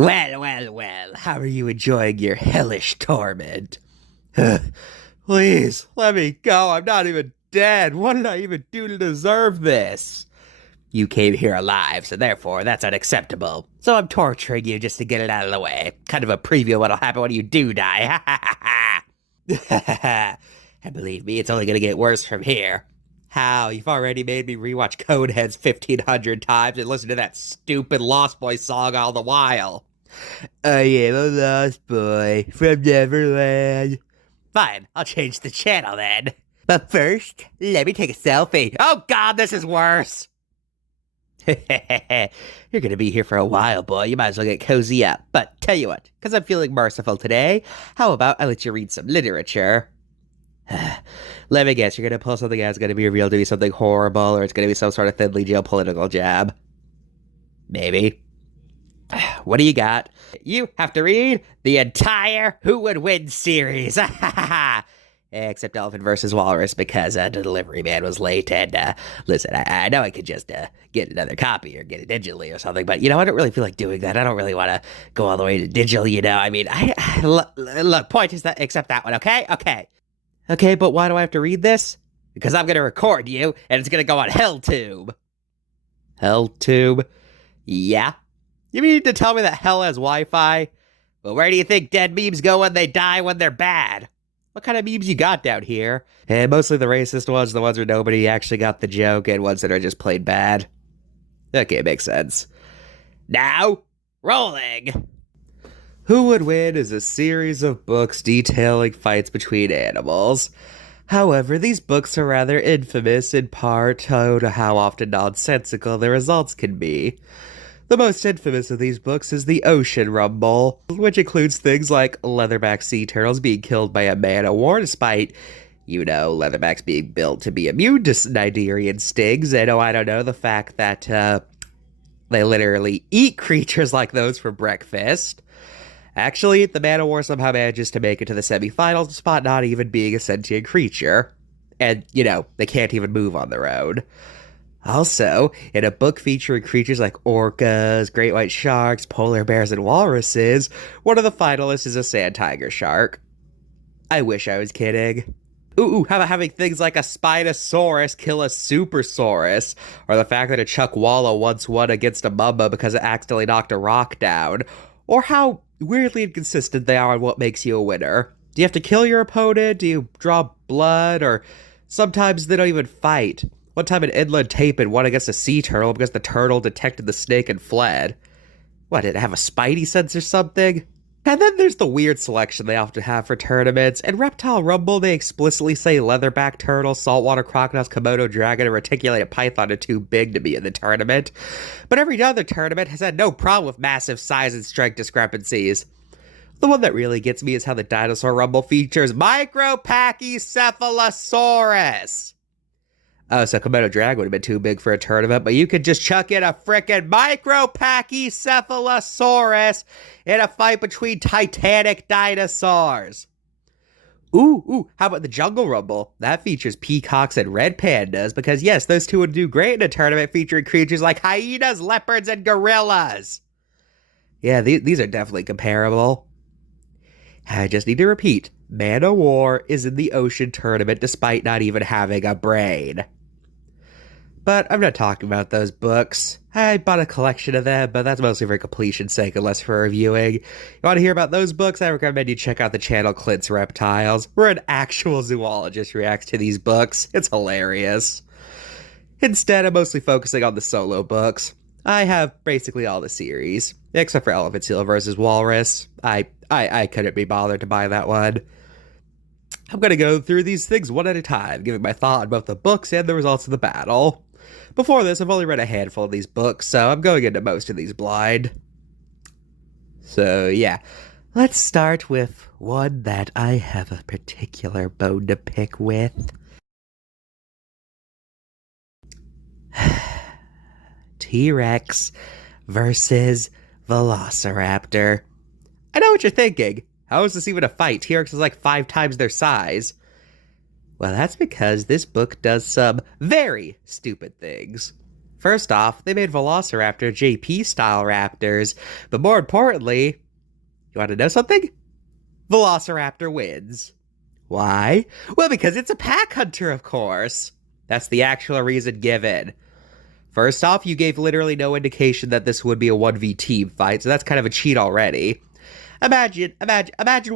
Well, how are you enjoying your hellish torment? Please, let me go. I'm not even dead. What did I even do to deserve this? You came here alive, so therefore that's unacceptable. So I'm torturing you just to get it out of the way. Kind of a preview of what'll happen when you do die. Ha ha ha ha. And believe me, it's only gonna get worse from here. How? You've already made me rewatch Coneheads 1,500 times and listen to that stupid Lost Boy song all the while. I am a lost boy from Neverland. Fine, I'll change the channel then. But first, let me take a selfie. Oh god, this is worse. You're gonna be here for a while, boy. You might as well get cozy up. But tell you what, because I'm feeling merciful today, how about I let you read some literature? Let me guess, you're gonna pull something that's gonna be revealed to be something horrible, or it's gonna be some sort of thinly geopolitical jab. Maybe. What do you got? You have to read the entire Who Would Win series. Except Elephant versus Walrus, because the delivery man was late. And listen, I know I could just get another copy or get it digitally or something, but I don't really feel like doing that. I don't really want to go all the way to digital. I mean, look, point is that, except that one, okay? Okay, but why do I have to read this? Because I'm gonna record you, and it's gonna go on HellTube. HellTube? Yeah. You mean to tell me that hell has Wi-Fi? Well, where do you think dead memes go when they die when they're bad? What kind of memes you got down here? And mostly the racist ones, the ones where nobody actually got the joke, and ones that are just played bad. Okay, makes sense. Now, rolling! Who Would Win is a series of books detailing fights between animals. However, these books are rather infamous in part due to how often nonsensical the results can be. The most infamous of these books is the Ocean Rumble, which includes things like leatherback sea turtles being killed by a man-o-war despite, leatherbacks being built to be immune to Cnidarian stings, and the fact that they literally eat creatures like those for breakfast. Actually, the man-o-war somehow manages to make it to the semifinals despite not even being a sentient creature. And, they can't even move on their own. Also, in a book featuring creatures like orcas, great white sharks, polar bears, and walruses, one of the finalists is a sand tiger shark. I wish I was kidding. Ooh, how about having things like a Spinosaurus kill a Supersaurus, or the fact that a Chuckwalla once won against a mamba because it accidentally knocked a rock down, or how weirdly inconsistent they are on what makes you a winner. Do you have to kill your opponent? Do you draw blood? Or sometimes they don't even fight. One time an inland tapir won against a sea turtle because the turtle detected the snake and fled. What, did it have a spidey sense or something? And then there's the weird selection they often have for tournaments. In Reptile Rumble, they explicitly say leatherback turtle, saltwater crocodiles, Komodo dragon, and reticulated python are too big to be in the tournament. But every other tournament has had no problem with massive size and strength discrepancies. The one that really gets me is how the Dinosaur Rumble features Micropachycephalosaurus. Oh, so Komodo dragon would have been too big for a tournament, but you could just chuck in a frickin' Micropachycephalosaurus in a fight between titanic dinosaurs. Ooh, how about the Jungle Rumble? That features peacocks and red pandas, because yes, those two would do great in a tournament featuring creatures like hyenas, leopards, and gorillas. Yeah, these are definitely comparable. I just need to repeat, Man-O-War is in the ocean tournament despite not even having a brain. But I'm not talking about those books. I bought a collection of them, but that's mostly for completion's sake and less for reviewing. You want to hear about those books? I recommend you check out the channel Clint's Reptiles, where an actual zoologist reacts to these books. It's hilarious. Instead, I'm mostly focusing on the solo books. I have basically all the series, except for Elephant Seal versus Walrus. I couldn't be bothered to buy that one. I'm going to go through these things one at a time, giving my thought on both the books and the results of the battle. Before this, I've only read a handful of these books, so I'm going into most of these blind. So, yeah. Let's start with one that I have a particular bone to pick with. T-Rex versus Velociraptor. I know what you're thinking. How is this even a fight? T-Rex is like 5 times their size. Well, that's because this book does some very stupid things. First off, they made Velociraptor JP-style raptors, but more importantly, you want to know something? Velociraptor wins. Why? Well, because it's a pack hunter, of course. That's the actual reason given. First off, you gave literally no indication that this would be a 1v team fight, so that's kind of a cheat already. Imagine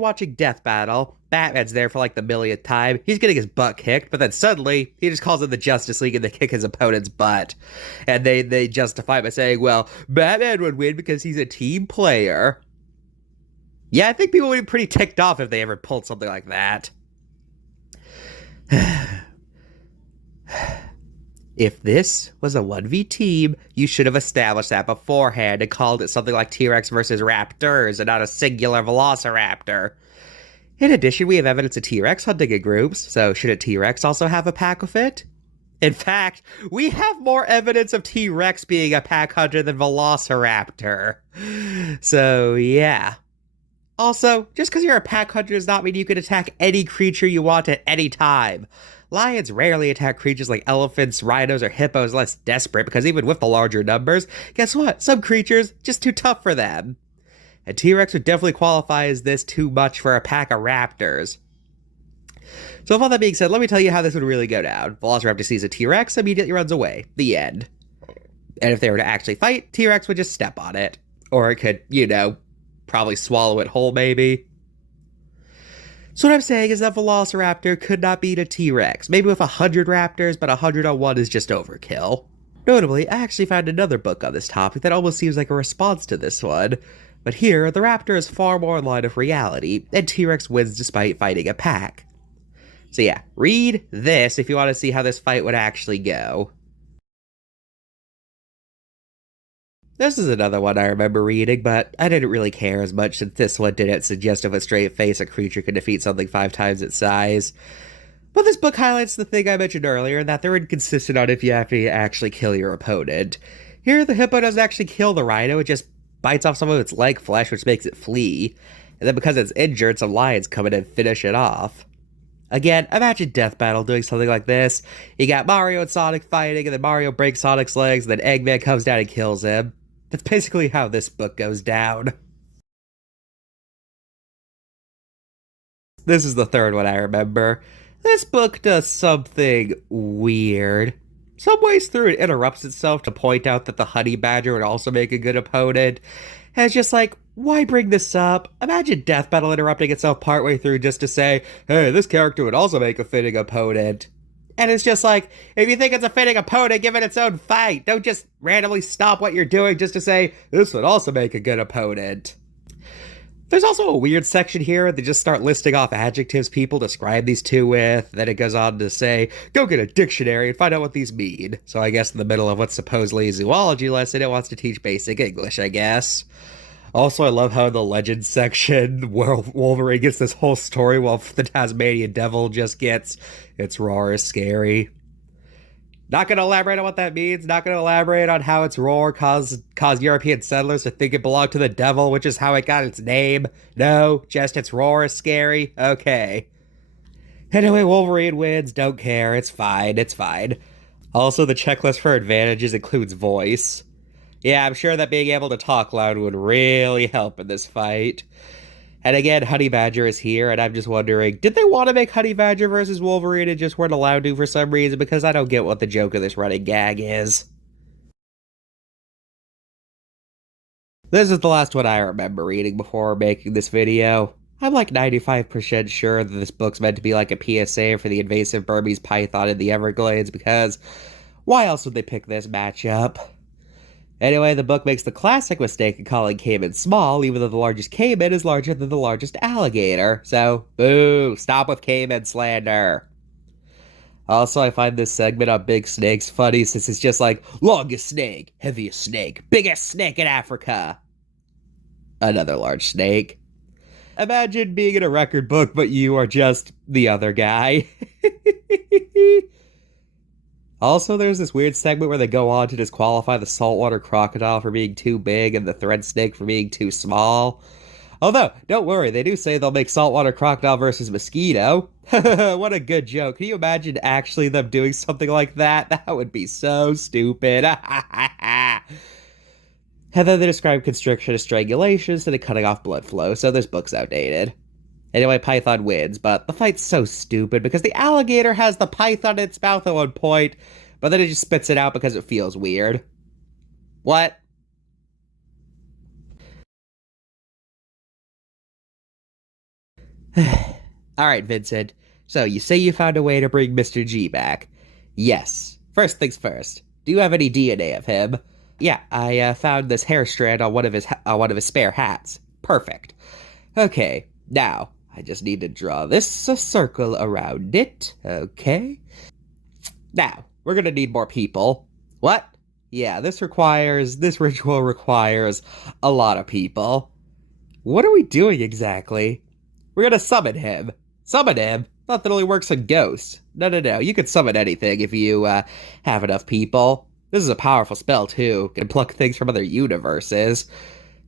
watching Death Battle. Batman's there for like the millionth time. He's getting his butt kicked, but then suddenly he just calls in the Justice League and they kick his opponent's butt. And they justify it by saying, well, Batman would win because he's a team player. Yeah, I think people would be pretty ticked off if they ever pulled something like that. If this was a 1v team, you should have established that beforehand and called it something like T-Rex versus Raptors and not a singular Velociraptor. In addition, we have evidence of T-Rex hunting in groups, so should a T-Rex also have a pack with it? In fact, we have more evidence of T-Rex being a pack hunter than Velociraptor. So, yeah. Also, just because you're a pack hunter does not mean you can attack any creature you want at any time. Lions rarely attack creatures like elephants, rhinos, or hippos unless desperate, because even with the larger numbers, guess what? Some creatures, just too tough for them. And T-Rex would definitely qualify as this too much for a pack of raptors. So with all that being said, let me tell you how this would really go down. Velociraptor sees a T-Rex, immediately runs away. The end. And if they were to actually fight, T-Rex would just step on it. Or it could, probably swallow it whole, maybe. So what I'm saying is that Velociraptor could not beat a T-Rex. Maybe with 100 raptors, but 100-on-1 is just overkill. Notably, I actually found another book on this topic that almost seems like a response to this one. But here, the raptor is far more in line with reality, and T-Rex wins despite fighting a pack. So yeah, read this if you want to see how this fight would actually go. This is another one I remember reading, but I didn't really care as much since this one didn't suggest with a straight face a creature could defeat something 5 times its size. But this book highlights the thing I mentioned earlier, that they're inconsistent on if you have to actually kill your opponent. Here, the hippo doesn't actually kill the rhino, it just bites off some of its leg flesh, which makes it flee. And then because it's injured, some lions come in and finish it off. Again, imagine Death Battle doing something like this. You got Mario and Sonic fighting, and then Mario breaks Sonic's legs, and then Eggman comes down and kills him. That's basically how this book goes down. This is the third one I remember. This book does something weird. Some ways through it interrupts itself to point out that the honey badger would also make a good opponent. And it's just like, why bring this up? Imagine Death Battle interrupting itself partway through just to say, hey, this character would also make a fitting opponent. And it's just like, if you think it's a fitting opponent, give it its own fight. Don't just randomly stop what you're doing just to say, this would also make a good opponent. There's also a weird section here. They just start listing off adjectives people describe these two with. Then it goes on to say, go get a dictionary and find out what these mean. So I guess in the middle of what's supposedly a zoology lesson, it wants to teach basic English, I guess. Also, I love how in the legends section, Wolverine gets this whole story while the Tasmanian Devil just gets, its roar is scary. Not going to elaborate on what that means. Not going to elaborate on how its roar caused European settlers to think it belonged to the devil, which is how it got its name. No, just its roar is scary. Okay. Anyway, Wolverine wins. Don't care. It's fine. It's fine. Also, the checklist for advantages includes voice. Yeah, I'm sure that being able to talk loud would really help in this fight. And again, Honey Badger is here, and I'm just wondering, did they want to make Honey Badger versus Wolverine and just weren't allowed to for some reason? Because I don't get what the joke of this running gag is. This is the last one I remember reading before making this video. I'm like 95% sure that this book's meant to be like a PSA for the invasive Burmese python in the Everglades, because why else would they pick this matchup? Anyway, the book makes the classic mistake of calling caiman small, even though the largest caiman is larger than the largest alligator. So, boo, stop with caiman slander. Also, I find this segment on big snakes funny since it's just like, longest snake, heaviest snake, biggest snake in Africa. Another large snake. Imagine being in a record book, but you are just the other guy. Also, there's this weird segment where they go on to disqualify the saltwater crocodile for being too big and the thread snake for being too small. Although, don't worry, they do say they'll make saltwater crocodile versus mosquito. What a good joke. Can you imagine actually them doing something like that? That would be so stupid. And then they describe constriction as strangulation instead of cutting off blood flow, so this book's outdated. Anyway, Python wins, but the fight's so stupid because the alligator has the python in its mouth at one point, but then it just spits it out because it feels weird. What? All right, Vincent. So you say you found a way to bring Mr. G back. Yes. First things first. Do you have any DNA of him? Yeah, I found this hair strand on one of his spare hats. Perfect. Okay, now I just need to draw this a circle around it. Okay. Now we're gonna need more people. What? Yeah, this ritual requires a lot of people. What are we doing exactly? We're gonna summon him. Summon him? Thought that only works on ghosts. No, no, no. You can summon anything if you have enough people. This is a powerful spell too. Can pluck things from other universes.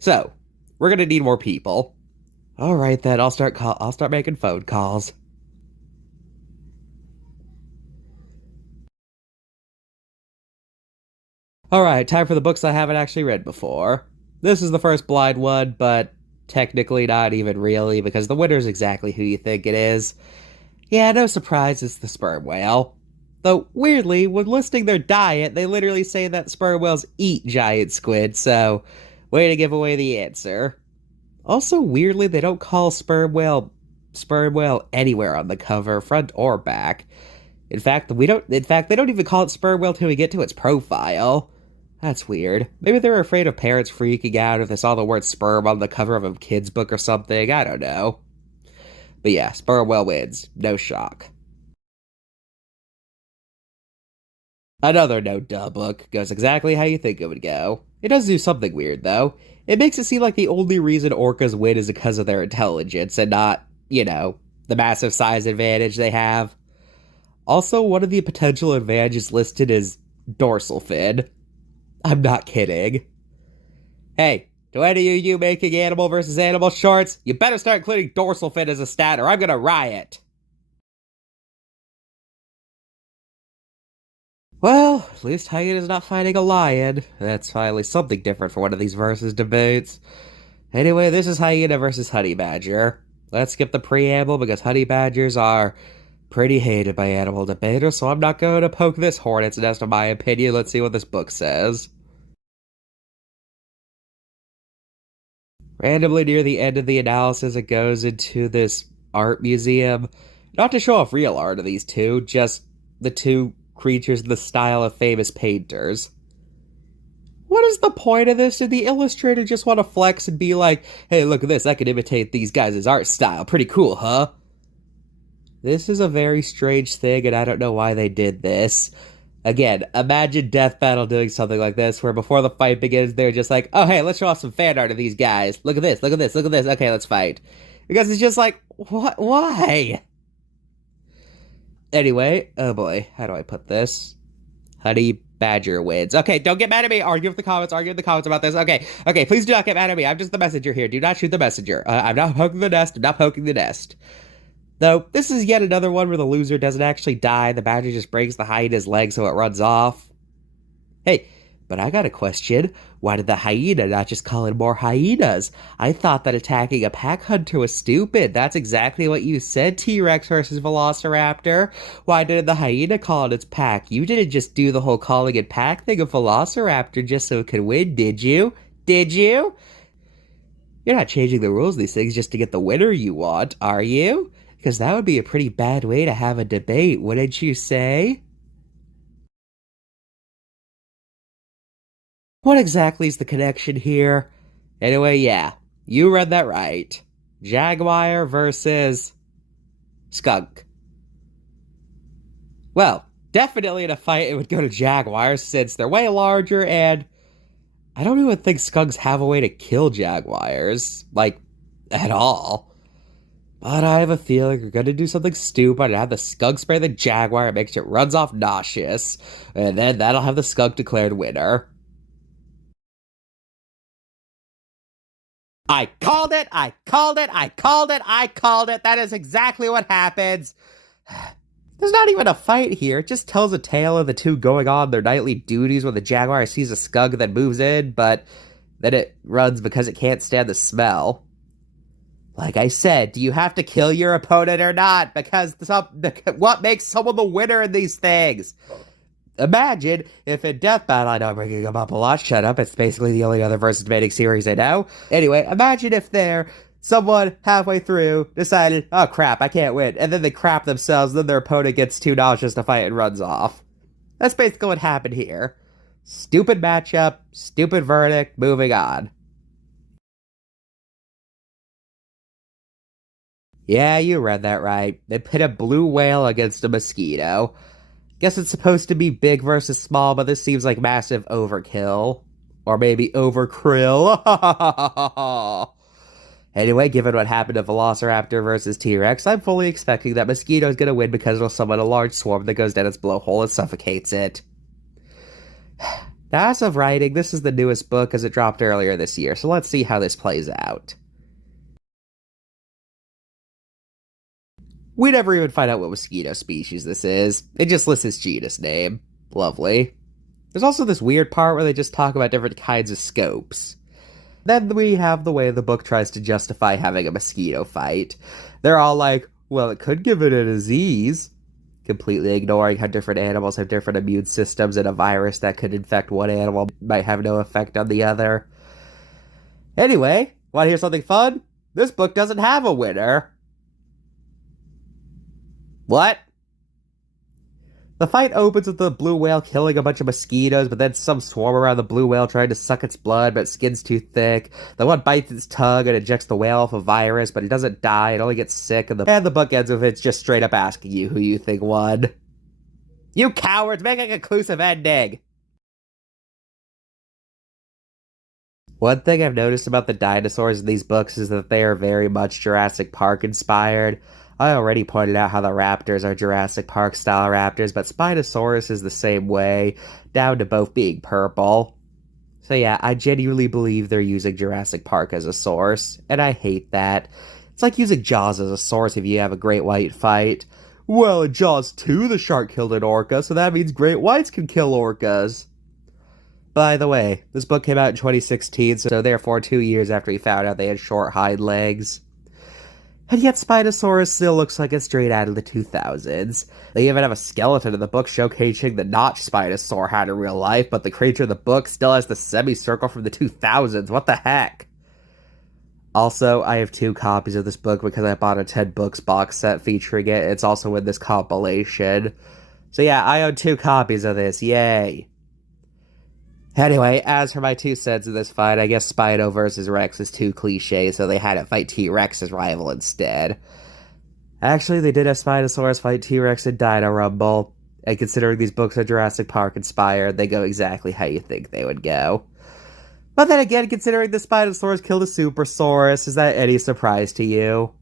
So, we're gonna need more people. All right then. I'll start making phone calls. All right, time for the books I haven't actually read before. This is the first blind one, but technically not even really because the winner's exactly who you think it is. Yeah, no surprise, it's the sperm whale. Though, weirdly, when listing their diet, they literally say that sperm whales eat giant squid, so way to give away the answer. Also, weirdly, they don't call sperm whale anywhere on the cover, front or back. In fact, they don't even call it sperm whale till we get to its profile. That's weird. Maybe they're afraid of parents freaking out if they saw the word sperm on the cover of a kid's book or something. I don't know. But yeah, sperm whale wins. No shock. Another no duh book goes exactly how you think it would go. It does do something weird, though. It makes it seem like the only reason orcas win is because of their intelligence and not, the massive size advantage they have. Also, one of the potential advantages listed is dorsal fin. I'm not kidding. Hey, to any of you making animal versus animal shorts, you better start including dorsal fin as a stat or I'm gonna riot. Well, at least Hyena's not fighting a lion. That's finally something different for one of these versus debates. Anyway, this is hyena versus honey badger. Let's skip the preamble because honey badgers are pretty hated by animal debaters, so I'm not going to poke this hornet's nest in my opinion. Let's see what this book says. Randomly near the end of the analysis, it goes into this art museum. Not to show off real art of these two, just the two creatures in the style of famous painters. What is the point of this? Did the illustrator just want to flex and be like, hey, look at this, I can imitate these guys' art style. Pretty cool, huh? This is a very strange thing, and I don't know why they did this. Again, imagine Death Battle doing something like this, where before the fight begins, they're just like, oh, hey, let's show off some fan art of these guys. Look at this, look at this, look at this. Okay, let's fight. Because it's just like, what? Why? Anyway, oh boy, how do I put this? Honey Badger wins. Okay, don't get mad at me. Argue in the comments about this. Okay, okay, please do not get mad at me. I'm just the messenger here. Do not shoot the messenger. I'm not poking the nest. I'm not poking the nest. Though, this is yet another one where the loser doesn't actually die. The badger just breaks the hyena's leg so it runs off. Hey, but I got a question. Why did the hyena not just call in more hyenas? I thought that attacking a pack hunter was stupid. That's exactly what you said, T-Rex versus Velociraptor. Why didn't the hyena call in its pack? You didn't just do the whole calling it pack thing of Velociraptor just so it could win, did you? Did you? You're not changing the rules of these things just to get the winner you want, are you? Because that would be a pretty bad way to have a debate, wouldn't you say? What exactly is the connection here? Anyway, yeah, you read that right. Jaguar versus skunk. Well, definitely in a fight, it would go to Jaguars since they're way larger, and I don't even think skunks have a way to kill Jaguars. Like, at all. But I have a feeling you're gonna do something stupid and have the skunk spray the Jaguar and make sure it runs off nauseous. And then that'll have the skunk declared winner. I called it! I called it! I called it! I called it! That is exactly what happens! There's not even a fight here. It just tells a tale of the two going on their nightly duties when the Jaguar sees a skunk that moves in, but then it runs because it can't stand the smell. Like I said, do you have to kill your opponent or not? Because what makes someone the winner in these things? Imagine if in Death Battle, I know I'm bringing them up a lot, shut up, it's basically the only other versus mating series I know. Anyway, imagine if someone halfway through decided, oh crap, I can't win, and then they crap themselves, then their opponent gets too nauseous to fight and runs off. That's basically what happened here. Stupid matchup, stupid verdict, moving on. Yeah, you read that right. They pit a blue whale against a mosquito. Guess it's supposed to be big versus small, but this seems like massive overkill. Or maybe overkrill. Anyway, given what happened to Velociraptor versus T-Rex, I'm fully expecting that Mosquito's gonna win because it'll summon a large swarm that goes down its blowhole and suffocates it. Now, as of writing, this is the newest book as it dropped earlier this year, so let's see how this plays out. We never even find out what mosquito species this is. It just lists its genus name. Lovely. There's also this weird part where they just talk about different kinds of scopes. Then we have the way the book tries to justify having a mosquito fight. They're all like, well, it could give it a disease, completely ignoring how different animals have different immune systems and a virus that could infect one animal might have no effect on the other. Anyway, want to hear something fun? This book doesn't have a winner. What? The fight opens with the blue whale killing a bunch of mosquitoes, but then some swarm around the blue whale trying to suck its blood, but its skin's too thick. The one bites its tongue and ejects the whale off a virus, but it doesn't die, it only gets sick, and the book ends with it just straight up asking you who you think won. You cowards, make a conclusive ending! One thing I've noticed about the dinosaurs in these books is that they are very much Jurassic Park inspired. I already pointed out how the raptors are Jurassic Park style raptors, but Spinosaurus is the same way, down to both being purple. So yeah, I genuinely believe they're using Jurassic Park as a source, and I hate that. It's like using Jaws as a source if you have a great white fight. Well, in Jaws 2, the shark killed an orca, so that means great whites can kill orcas. By the way, this book came out in 2016, so therefore 2 years after he found out they had short hind legs. And yet Spinosaurus still looks like it's straight out of the 2000s. They even have a skeleton in the book showcasing the notch Spinosaur had in real life, but the creature in the book still has the semicircle from the 2000s. What the heck? Also, I have 2 copies of this book because I bought a 10 books box set featuring it. It's also in this compilation. So yeah, I own 2 copies of this. Yay. Anyway, as for my 2 cents in this fight, I guess Spino versus Rex is too cliche, so they had it fight T-Rex's rival instead. Actually, they did have Spinosaurus fight T-Rex in Dino Rumble, and considering these books are Jurassic Park inspired, they go exactly how you think they would go. But then again, considering the Spinosaurus killed a Supersaurus, is that any surprise to you?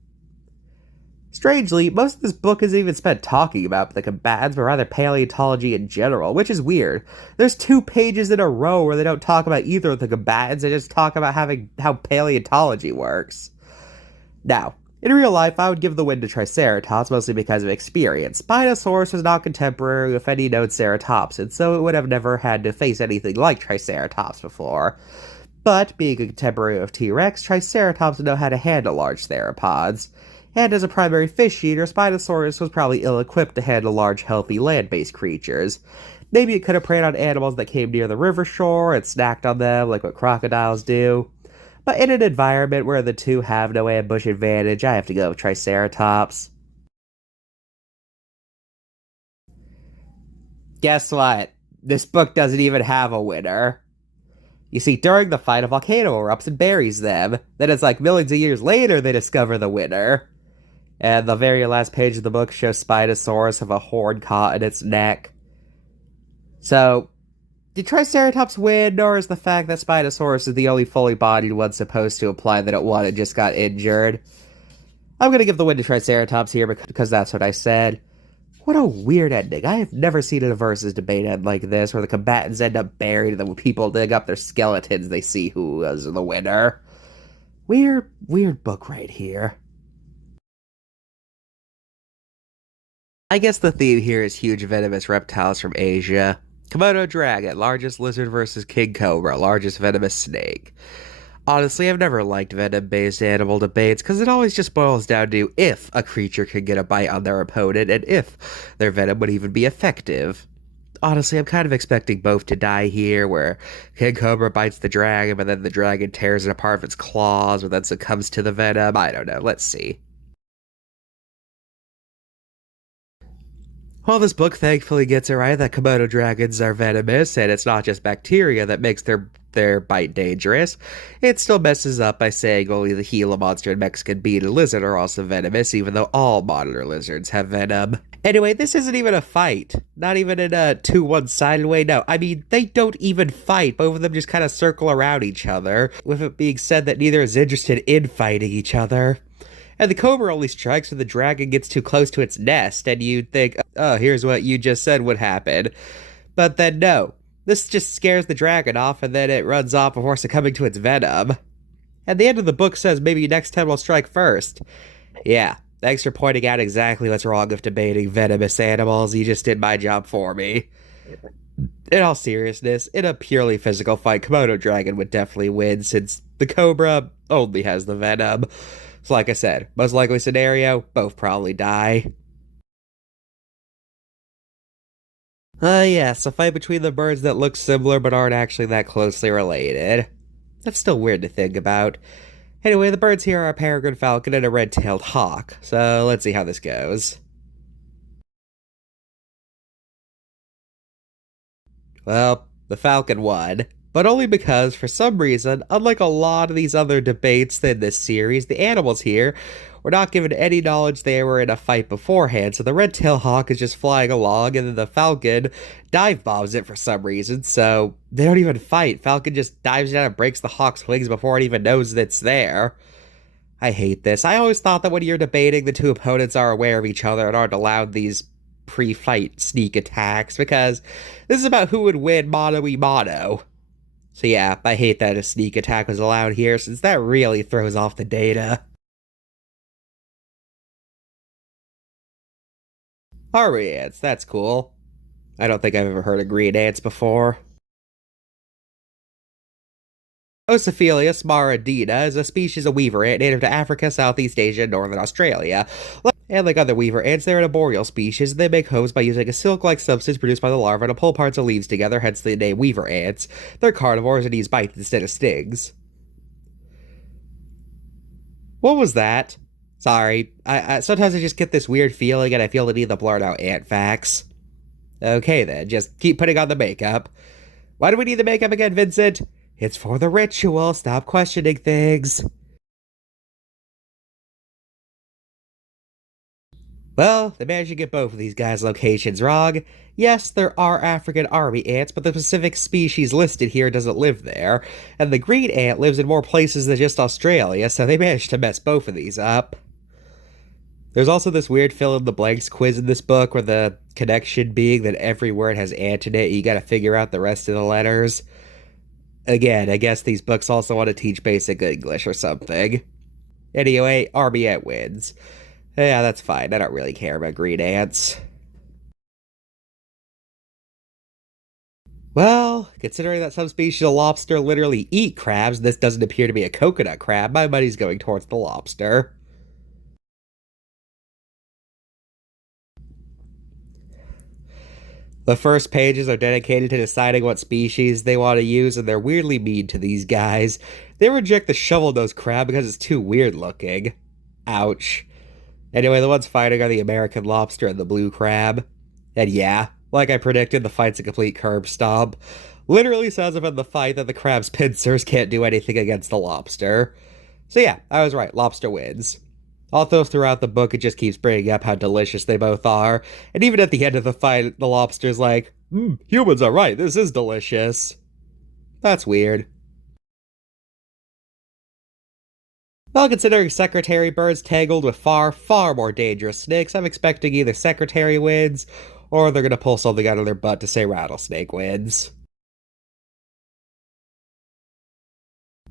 Strangely, most of this book isn't even spent talking about the combatants, but rather paleontology in general, which is weird. There's 2 pages in a row where they don't talk about either of the combatants, they just talk about how paleontology works. Now, in real life, I would give the win to Triceratops, mostly because of experience. Spinosaurus was not contemporary with any known ceratopsids, so it would have never had to face anything like Triceratops before. But, being a contemporary of T-Rex, Triceratops would know how to handle large theropods. And as a primary fish eater, Spinosaurus was probably ill-equipped to handle large, healthy, land-based creatures. Maybe it could have preyed on animals that came near the river shore and snacked on them like what crocodiles do. But in an environment where the two have no ambush advantage, I have to go with Triceratops. Guess what? This book doesn't even have a winner. You see, during the fight, a volcano erupts and buries them. Then it's like millions of years later they discover the winner. And the very last page of the book shows Spinosaurus with a horn caught in its neck. So, did Triceratops win, or is the fact that Spinosaurus is the only fully bodied one supposed to imply that it won and just got injured? I'm gonna give the win to Triceratops here because that's what I said. What a weird ending. I have never seen a versus debate end like this, where the combatants end up buried and then when people dig up their skeletons, they see who was the winner. Weird book right here. I guess the theme here is huge venomous reptiles from Asia. Komodo dragon, largest lizard versus king cobra, largest venomous snake. Honestly, I've never liked venom-based animal debates because it always just boils down to if a creature could get a bite on their opponent and if their venom would even be effective. Honestly, I'm kind of expecting both to die here, where King Cobra bites the dragon, but then the dragon tears it apart with its claws, but then succumbs to the venom. I don't know. Let's see. Well, this book thankfully gets it right that Komodo dragons are venomous, and it's not just bacteria that makes their bite dangerous. It still messes up by saying only the Gila monster and Mexican bearded lizard are also venomous, even though all monitor lizards have venom. Anyway, this isn't even a fight. Not even in a 2 one-sided way. No, I mean, they don't even fight. Both of them just kind of circle around each other, with it being said that neither is interested in fighting each other. And the cobra only strikes when the dragon gets too close to its nest, and you'd think, oh, here's what you just said would happen. But then no. This just scares the dragon off, and then it runs off before succumbing to its venom. And the end of the book says maybe next time we'll strike first. Yeah, thanks for pointing out exactly what's wrong with debating venomous animals. You just did my job for me. In all seriousness, in a purely physical fight, Komodo dragon would definitely win, since the cobra only has the venom. So like I said, most likely scenario, both probably die. Yes, a fight between the birds that look similar but aren't actually that closely related. That's still weird to think about. Anyway, the birds here are a peregrine falcon and a red-tailed hawk, so let's see how this goes. Well, the falcon won, but only because, for some reason, unlike a lot of these other debates in this series, the animals here were not given any knowledge they were in a fight beforehand, so the red-tailed hawk is just flying along, and then the falcon dive bombs it for some reason, so they don't even fight. Falcon just dives down and breaks the hawk's wings before it even knows that it's there. I hate this. I always thought that when you're debating, the two opponents are aware of each other and aren't allowed these pre-fight sneak attacks, because this is about who would win mono-y-mono. So yeah, I hate that a sneak attack was allowed here, since that really throws off the data. Army ants, that's cool. I don't think I've ever heard of green ants before. Ocephalus maridina is a species of weaver ant native to Africa, Southeast Asia, and Northern Australia. And like other weaver ants, they're an arboreal species, and they make homes by using a silk-like substance produced by the larvae to pull parts of leaves together, hence the name weaver ants. They're carnivores and use bites instead of stings. What was that? Sorry, I sometimes I just get this weird feeling and I feel the need to blurt out ant facts. Okay then, just keep putting on the makeup. Why do we need the makeup again, Vincent? It's for the ritual, stop questioning things. Well, they managed to get both of these guys' locations wrong. Yes, there are African army ants, but the specific species listed here doesn't live there. And the green ant lives in more places than just Australia, so they managed to mess both of these up. There's also this weird fill in the blanks quiz in this book where the connection being that every word has ant in it, you gotta figure out the rest of the letters. Again, I guess these books also want to teach basic English or something. Anyway, army ant wins. Yeah, that's fine. I don't really care about green ants. Well, considering that some species of lobster literally eat crabs, this doesn't appear to be a coconut crab, my money's going towards the lobster. The first pages are dedicated to deciding what species they want to use, and they're weirdly mean to these guys. They reject the shovel-nosed crab because it's too weird looking. Ouch. Anyway, the ones fighting are the American lobster and the blue crab. And yeah, like I predicted, the fight's a complete curb stomp. Literally says about the fight that the crab's pincers can't do anything against the lobster. So yeah, I was right, lobster wins. Although throughout the book it just keeps bringing up how delicious they both are, and even at the end of the fight, the lobster's like, humans are right, this is delicious. That's weird. Well, considering secretary birds tangled with far more dangerous snakes, I'm expecting either secretary wins, or they're gonna pull something out of their butt to say rattlesnake wins.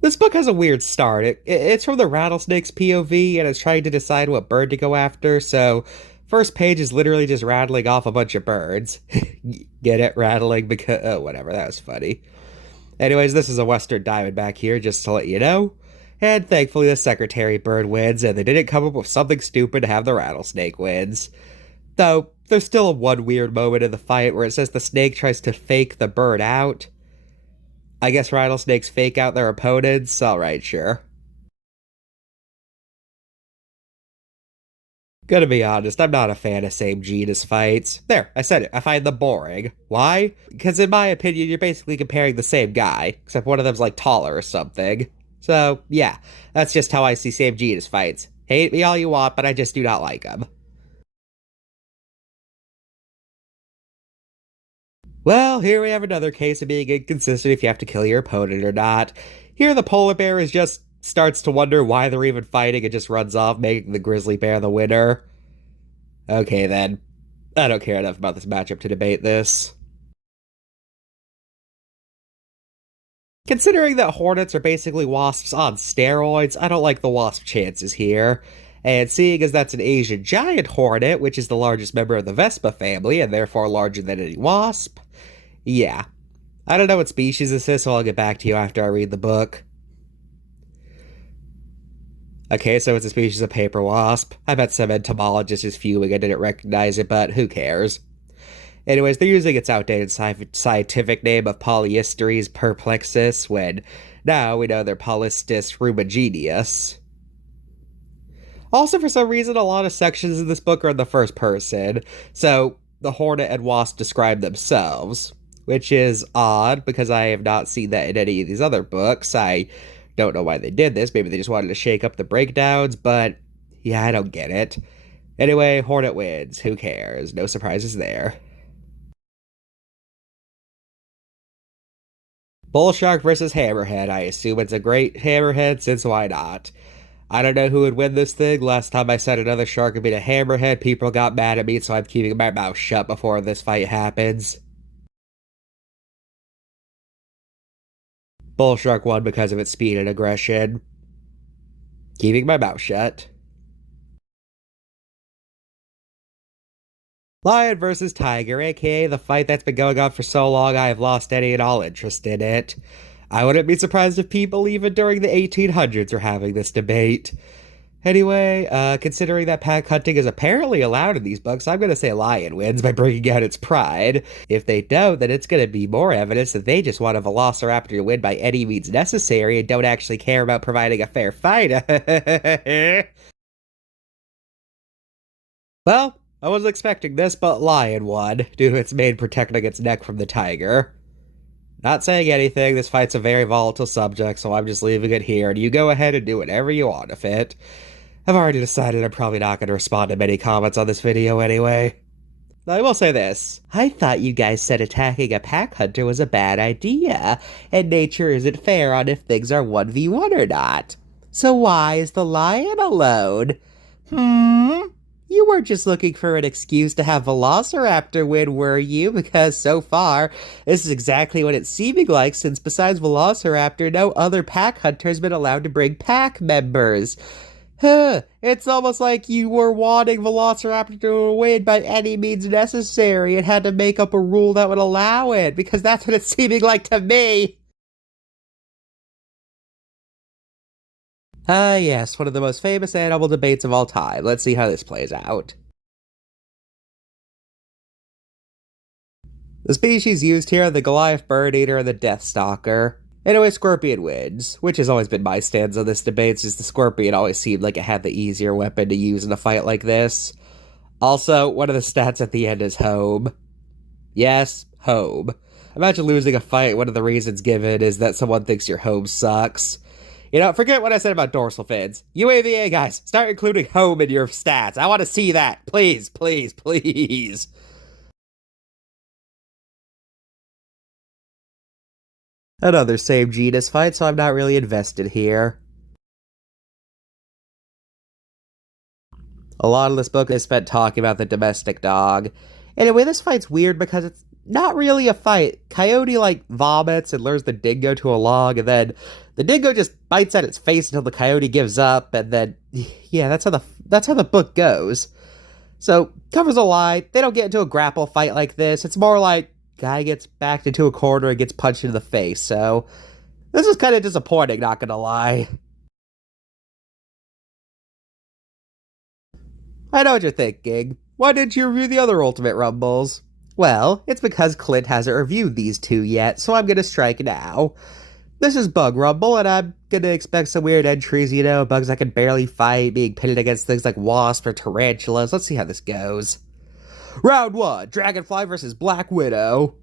This book has a weird start. It's from the rattlesnake's POV and it's trying to decide what bird to go after, so first page is literally just rattling off a bunch of birds. Get it? Rattling because oh, whatever, that was funny. Anyways, this is a Western Diamondback here, just to let you know. And thankfully the secretary bird wins, and they didn't come up with something stupid to have the rattlesnake wins. Though, there's still one weird moment in the fight where it says the snake tries to fake the bird out. I guess rattlesnakes fake out their opponents? Alright, sure. Gonna be honest, I'm not a fan of same genus fights. There, I said it. I find them boring. Why? Because in my opinion, you're basically comparing the same guy, except one of them's like taller or something. So, yeah, that's just how I see same genus fights. Hate me all you want, but I just do not like them. Well, here we have another case of being inconsistent if you have to kill your opponent or not. Here, the polar bear is just starts to wonder why they're even fighting and just runs off, making the grizzly bear the winner. Okay, then. I don't care enough about this matchup to debate this. Considering that hornets are basically wasps on steroids, I don't like the wasp chances here. And seeing as that's an Asian giant hornet, which is the largest member of the Vespa family and therefore larger than any wasp, yeah. I don't know what species this is, so I'll get back to you after I read the book. Okay, so it's a species of paper wasp. I bet some entomologist is fuming I didn't recognize it, but who cares? Anyways, they're using its outdated scientific name of Polyesterys perplexus when now we know they're Polistis rubigineus. Also, for some reason, a lot of sections in this book are in the first person, so the hornet and wasp describe themselves, which is odd because I have not seen that in any of these other books. I don't know why they did this. Maybe they just wanted to shake up the breakdowns, but yeah, I don't get it. Anyway, Hornet wins. Who cares? No surprises there. Bullshark versus Hammerhead. I assume it's a great Hammerhead, since why not? I don't know who would win this thing. Last time I said another shark would be a Hammerhead, people got mad at me, so I'm keeping my mouth shut before this fight happens. Bullshark won because of its speed and aggression. Keeping my mouth shut. Lion versus Tiger, aka the fight that's been going on for so long I have lost any and all interest in it. I wouldn't be surprised if people even during the 1800s are having this debate. Anyway, considering that pack hunting is apparently allowed in these books, I'm gonna say lion wins by bringing out its pride. If they don't, then it's gonna be more evidence that they just want a velociraptor to win by any means necessary and don't actually care about providing a fair fight. Well, I was expecting this, but lion won, due to its mane protecting its neck from the tiger. Not saying anything, this fight's a very volatile subject, so I'm just leaving it here, and you go ahead and do whatever you want with it. I've already decided I'm probably not going to respond to many comments on this video anyway. I will say this. I thought you guys said attacking a pack hunter was a bad idea, and nature isn't fair on if things are 1v1 or not. So why is the lion alone? You weren't just looking for an excuse to have Velociraptor win, were you? Because so far, this is exactly what it's seeming like, since besides Velociraptor, no other pack hunter has been allowed to bring pack members. It's almost like you were wanting Velociraptor to win by any means necessary and had to make up a rule that would allow it, because that's what it's seeming like to me. Yes, one of the most famous animal debates of all time. Let's see how this plays out. The species used here are the Goliath bird eater and the Death Stalker. Anyway, Scorpion wins, which has always been my stance on this debate, since the Scorpion always seemed like it had the easier weapon to use in a fight like this. Also, one of the stats at the end is home. Yes, home. Imagine losing a fight, one of the reasons given is that someone thinks your home sucks. You know, forget what I said about dorsal fins. UAVA guys, start including home in your stats. I want to see that. Please, please, please. Another same genus fight, so I'm not really invested here. A lot of this book is spent talking about the domestic dog. Anyway, this fight's weird because it's not really a fight. Coyote like vomits and lures the dingo to a log, and then the dingo just bites at its face until the coyote gives up, and then yeah, that's how the book goes. So covers a lie. They don't get into a grapple fight like this. It's more like guy gets backed into a corner and gets punched in the face. So this is kind of disappointing, not gonna lie. I know what you're thinking. Why didn't you review the other Ultimate Rumbles? Well, it's because Clint hasn't reviewed these two yet, so I'm gonna strike now. This is Bug Rumble, and I'm gonna expect some weird entries, bugs that can barely fight, being pitted against things like Wasp or Tarantulas. Let's see how this goes. Round 1, Dragonfly versus Black Widow.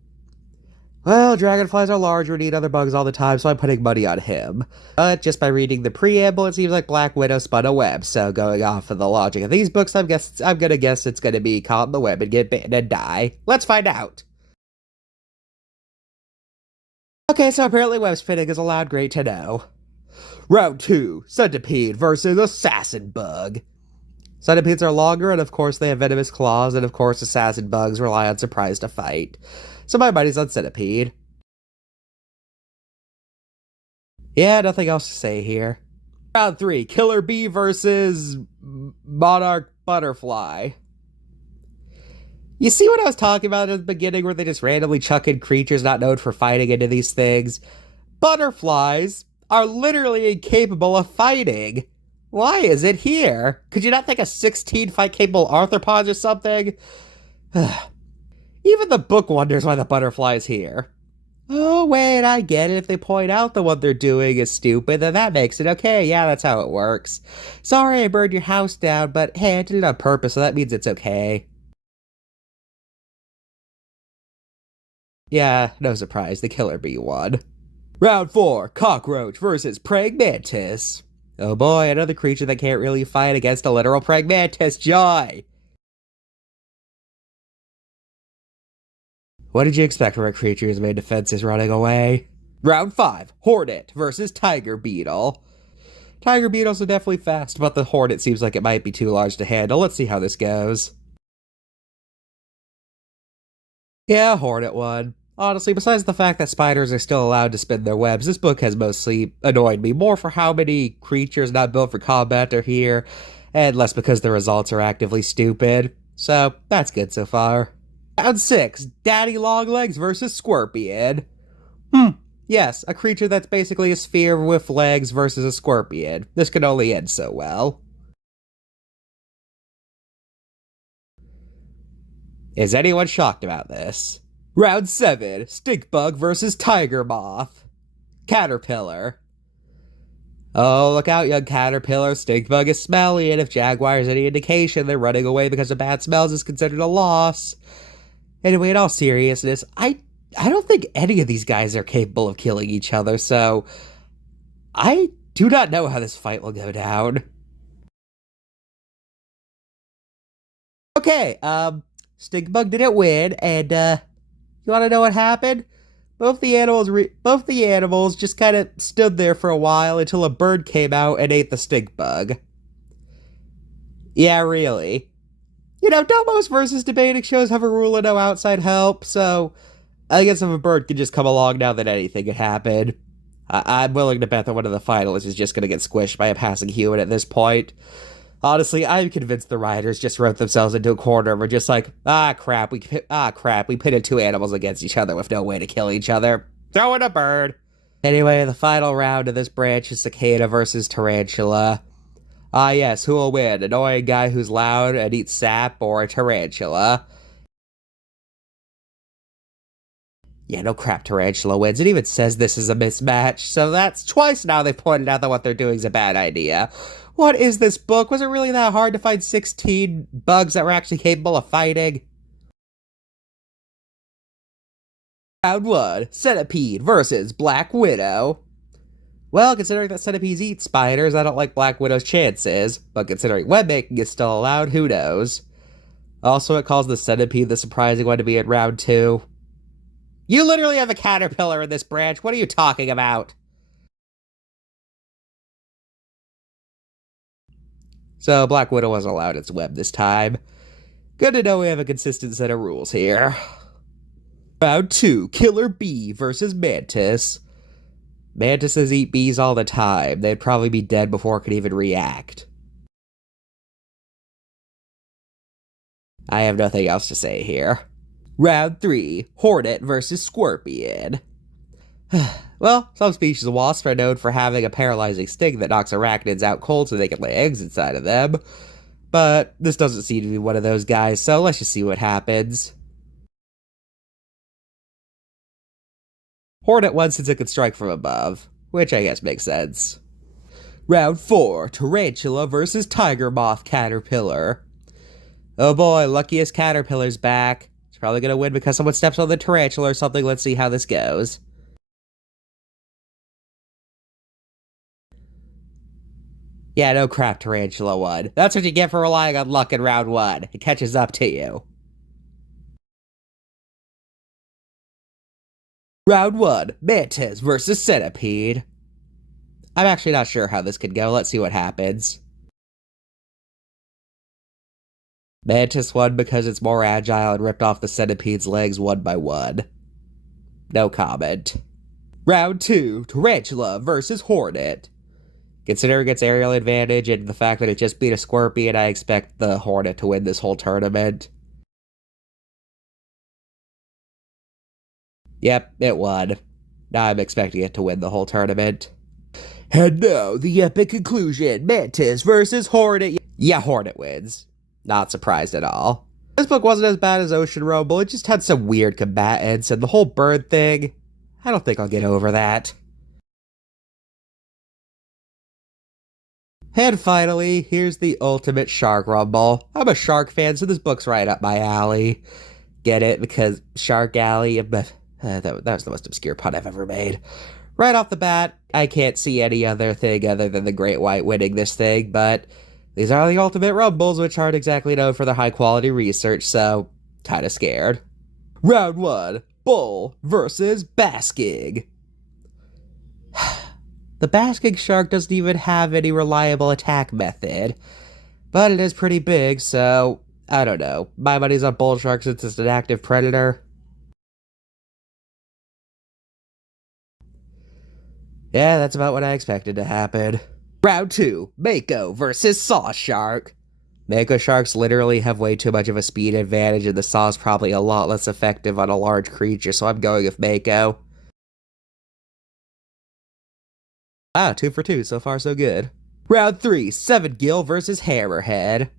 Well, dragonflies are large and eat other bugs all the time, so I'm putting money on him. But just by reading the preamble, it seems like Black Widow spun a web, so going off of the logic of these books, I'm gonna guess it's gonna be caught in the web and get bitten and die. Let's find out! Okay, so apparently web spinning is allowed, great to know. Round 2, Centipede versus Assassin Bug. Centipedes are longer, and of course they have venomous claws, and of course assassin bugs rely on surprise to fight. So my money's on Centipede. Yeah, nothing else to say here. Round 3, Killer Bee versus Monarch Butterfly. You see what I was talking about at the beginning where they just randomly chuck in creatures not known for fighting into these things? Butterflies are literally incapable of fighting. Why is it here? Could you not think a 16 fight capable arthropods or something? Even the book wonders why the butterfly is here. Oh, wait, I get it. If they point out that what they're doing is stupid, then that makes it okay. Yeah, that's how it works. Sorry I burned your house down, but hey, I did it on purpose, so that means it's okay. Yeah, no surprise, the killer bee won. Round 4, Cockroach versus Praying Mantis. Oh boy, another creature that can't really fight against a literal Praying Mantis. Joy! What did you expect from a creature whose main defense is running away? Round 5, Hornet versus Tiger Beetle. Tiger Beetles are definitely fast, but the Hornet seems like it might be too large to handle. Let's see how this goes. Yeah, Hornet won. Honestly, besides the fact that spiders are still allowed to spin their webs, this book has mostly annoyed me more for how many creatures not built for combat are here, and less because the results are actively stupid. So, that's good so far. Round 6, Daddy Longlegs versus Scorpion. Yes, a creature that's basically a sphere with legs versus a scorpion. This could only end so well. Is anyone shocked about this? Round 7, Stinkbug versus Tiger Moth. Caterpillar. Oh, look out, young caterpillar. Stinkbug is smelly, and if Jaguar is any indication, then running away because of bad smells is considered a loss. Anyway, in all seriousness, I don't think any of these guys are capable of killing each other, so I do not know how this fight will go down. Okay, Stinkbug didn't win, and you want to know what happened? Both the animals just kind of stood there for a while until a bird came out and ate the stink bug. Yeah, really. Don't most versus debating shows have a rule of no outside help, so I guess if a bird could just come along now, then anything could happen. I'm willing to bet that one of the finalists is just going to get squished by a passing human at this point. Honestly, I'm convinced the writers just wrote themselves into a corner and were just like, crap, we pitted two animals against each other with no way to kill each other. Throw in a bird. Anyway, the final round of this branch is cicada versus tarantula. Ah yes, who will win? Annoying guy who's loud and eats sap, or a tarantula? Yeah, no crap, tarantula wins. It even says this is a mismatch, so that's twice now they've pointed out that what they're doing is a bad idea. What is this book? Was it really that hard to find 16 bugs that were actually capable of fighting? Round 1, Centipede versus Black Widow. Well, considering that centipedes eat spiders, I don't like Black Widow's chances, but considering web making is still allowed, who knows? Also, it calls the centipede the surprising one to be in round 2. You literally have a caterpillar in this branch. What are you talking about? So, Black Widow wasn't allowed its web this time. Good to know we have a consistent set of rules here. Round 2, killer bee versus mantis. Mantises eat bees all the time. They'd probably be dead before it could even react. I have nothing else to say here. Round 3, hornet versus scorpion. Well, some species of wasps are known for having a paralyzing sting that knocks arachnids out cold so they can lay eggs inside of them. But this doesn't seem to be one of those guys, so let's just see what happens. Hornet won since it could strike from above, which I guess makes sense. Round 4, tarantula versus tiger moth caterpillar. Oh boy, luckiest caterpillar's back. It's probably gonna win because someone steps on the tarantula or something. Let's see how this goes. Yeah, no crap, tarantula won. That's what you get for relying on luck in round 1. It catches up to you. Round 1, mantis versus centipede. I'm actually not sure how this could go. Let's see what happens. Mantis won because it's more agile and ripped off the centipede's legs one by one. No comment. Round 2, tarantula versus hornet. Considering its aerial advantage and the fact that it just beat a scorpion, I expect the hornet to win this whole tournament. Yep, it won. Now I'm expecting it to win the whole tournament. And now, the epic conclusion, mantis versus hornet. Yeah, hornet wins. Not surprised at all. This book wasn't as bad as Ocean Rumble, it just had some weird combatants, and the whole bird thing, I don't think I'll get over that. And finally, here's the ultimate Shark Rumble. I'm a shark fan, so this book's right up my alley. Get it? Because Shark Alley, that was the most obscure pun I've ever made. Right off the bat, I can't see any other thing other than the Great White winning this thing, but these are the ultimate rumbles, which aren't exactly known for their high-quality research, so kinda scared. Round 1, bull versus basking. The basking shark doesn't even have any reliable attack method, but it is pretty big, so I don't know. My money's on bull shark since it's an active predator. Yeah, that's about what I expected to happen. Round 2, Mako versus saw shark. Mako sharks literally have way too much of a speed advantage, and the saw is probably a lot less effective on a large creature, so I'm going with Mako. Ah, 2 for 2, so far so good. Round 3, Seven Gill versus Hammerhead.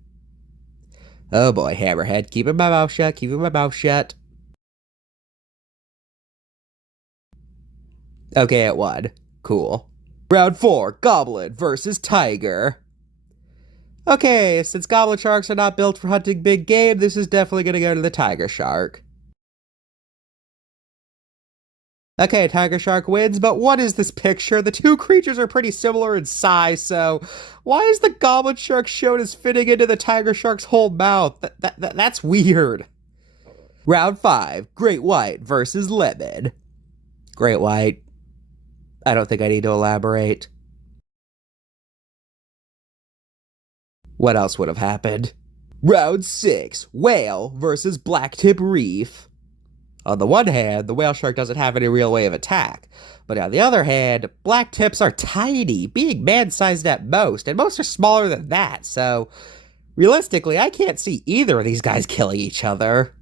Oh boy, Hammerhead, keeping my mouth shut, keeping my mouth shut. Okay, it won. Cool. Round 4, Goblin versus Tiger. Okay, since goblin sharks are not built for hunting big game, this is definitely going to go to the tiger shark. Okay, tiger shark wins, but what is this picture? The two creatures are pretty similar in size, so why is the goblin shark shown as fitting into the tiger shark's whole mouth? That's weird. Round 5, Great White versus Lemon. Great White. I don't think I need to elaborate. What else would have happened? Round 6, Whale versus Blacktip Reef. On the one hand, the whale shark doesn't have any real way of attack. But on the other hand, black tips are tiny, being man-sized at most, and most are smaller than that, so realistically, I can't see either of these guys killing each other.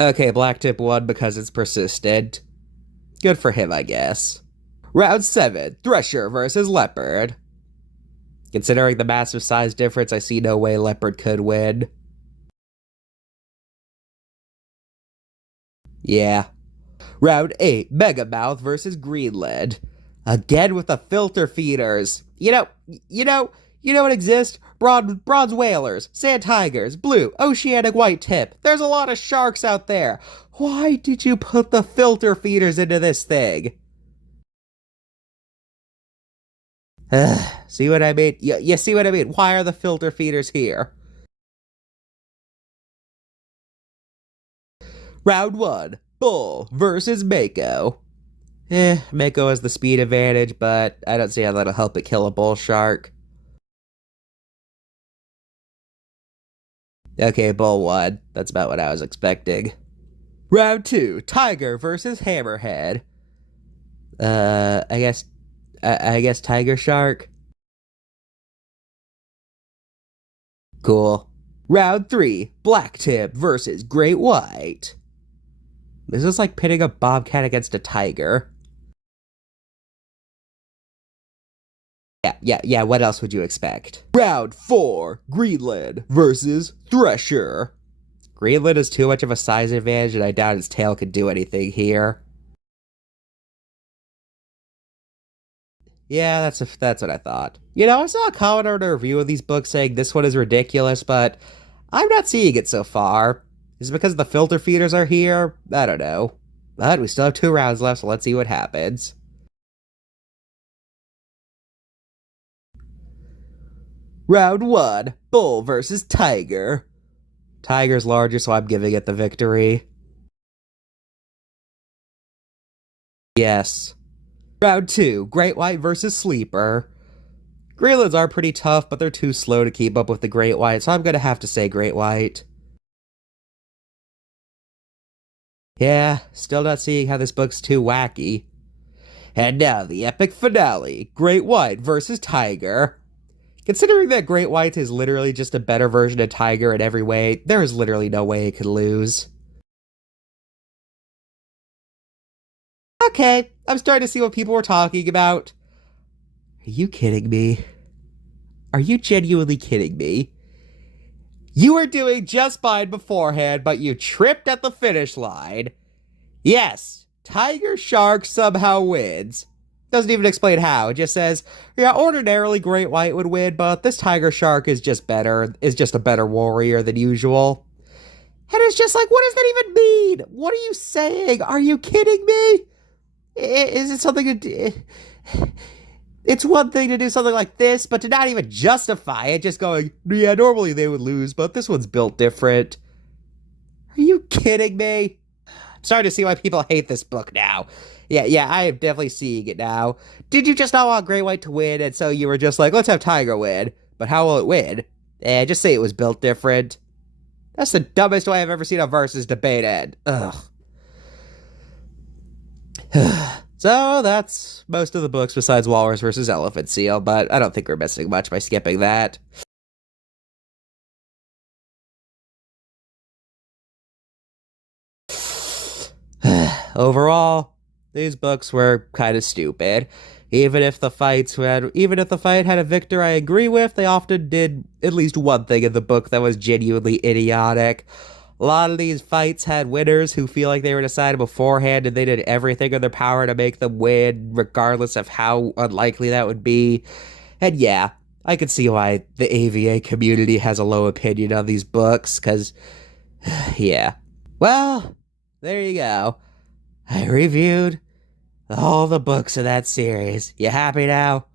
Okay, black tip won because it's persistent. Good for him, I guess. Round 7, Thresher versus Leopard. Considering the massive size difference, I see no way Leopard could win. Yeah. Round 8, Megamouth versus Greenland. Again with the filter feeders. You know what exists? Bronze whalers, sand tigers, blue, oceanic white tip. There's a lot of sharks out there. Why did you put the filter feeders into this thing? See what I mean? You see what I mean? Why are the filter feeders here? Round 1, Bull versus Mako. Mako has the speed advantage, but I don't see how that'll help it kill a bull shark. Okay, bull won. That's about what I was expecting. Round two, tiger versus hammerhead. I guess, I guess tiger shark. Cool. Round three, black tip versus great white. This is like pitting a bobcat against a tiger. Yeah, what else would you expect? Round four, Greenland versus Thresher. Greenland is too much of a size advantage, and I doubt its tail could do anything here. Yeah, that's what I thought. You know, I saw a comment on a review of these books saying this one is ridiculous, but I'm not seeing it so far. Is it because the filter feeders are here? I don't know. But we still have 2 rounds left, so let's see what happens. Round one, bull versus tiger. Tiger's larger, so I'm giving it the victory. Yes. Round two, great white versus sleeper. Greenlands are pretty tough, but they're too slow to keep up with the great white, so I'm gonna have to say great white. Yeah, still not seeing how this book's too wacky. And now the epic finale, great white versus tiger. Considering that great white is literally just a better version of tiger in every way, there is literally no way it could lose. Okay, I'm starting to see what people were talking about. Are you kidding me? Are you genuinely kidding me? You were doing just fine beforehand, but you tripped at the finish line. Yes, Tiger Shark somehow wins. Doesn't even explain how. It just says, yeah, ordinarily Great White would win, but this Tiger Shark is just better, is just a better warrior than usual. And it's just like, what does that even mean? What are you saying? Are you kidding me? Is it something to do? It's one thing to do something like this, but to not even justify it, just going, yeah, normally they would lose, but this one's built different. Are you kidding me? I'm starting to see why people hate this book now. Yeah, I am definitely seeing it now. Did you just not want Grey White to win, and so you were just like, let's have Tiger win, but how will it win? Just say it was built different. That's the dumbest way I've ever seen a versus debate end. Ugh. So that's most of the books besides Walrus versus Elephant Seal, but I don't think we're missing much by skipping that. Overall, these books were kind of stupid. Even if the fight had a victor I agree with, they often did at least one thing in the book that was genuinely idiotic. A lot of these fights had winners who feel like they were decided beforehand and they did everything in their power to make them win, regardless of how unlikely that would be. And yeah, I can see why the AVA community has a low opinion on these books, because, yeah. Well, there you go. I reviewed all the books of that series. You happy now?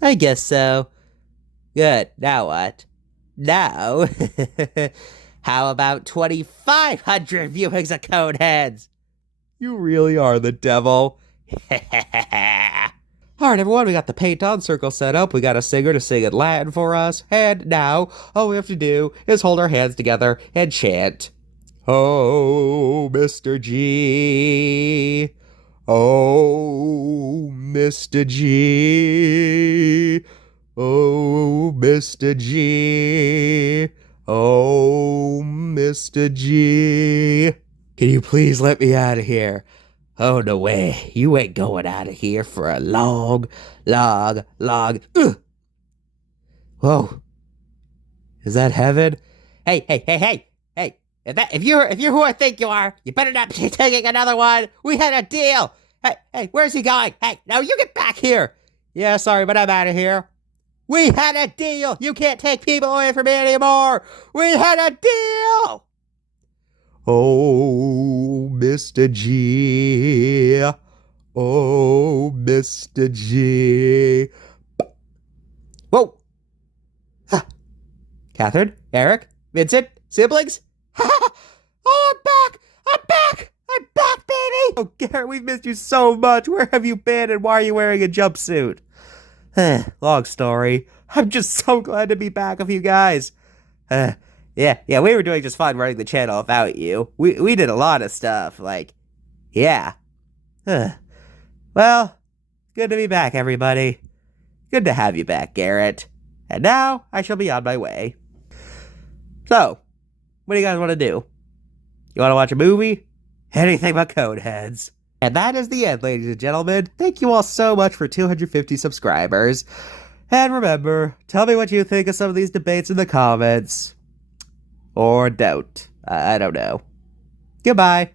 I guess so. Good. Now what? Now, how about 2,500 viewings of Coneheads? You really are the devil. Alright, everyone, we got the paint on circle set up. We got a singer to sing in Latin for us. And now, all we have to do is hold our hands together and chant. Oh, Mr. G. Oh, Mr. G. Oh, Mr. G. Oh, Mr. G. Can you please let me out of here? Oh, no way. You ain't going out of here for a long. Ugh. Whoa. Is that heaven? Hey. Hey. If you're who I think you are, you better not be taking another one. We had a deal. Hey, where's he going? Hey, no, you get back here. Yeah, sorry, but I'm out of here. We had a deal. You can't take people away from me anymore. We had a deal. Oh, Mr. G. Oh, Mr. G. Whoa. Catherine, Eric, Vincent, siblings. Oh, I'm back, baby. Oh, Garrett, we've missed you so much. Where have you been, and why are you wearing a jumpsuit? Long story. I'm just so glad to be back with you guys. Yeah, we were doing just fine running the channel without you. We did a lot of stuff, like, yeah. Well, good to be back, everybody. Good to have you back, Garrett. And now, I shall be on my way. So, what do you guys want to do? You want to watch a movie? Anything but Coneheads. And that is the end, ladies and gentlemen. Thank you all so much for 250 subscribers. And remember, tell me what you think of some of these debates in the comments. Or don't. I don't know. Goodbye.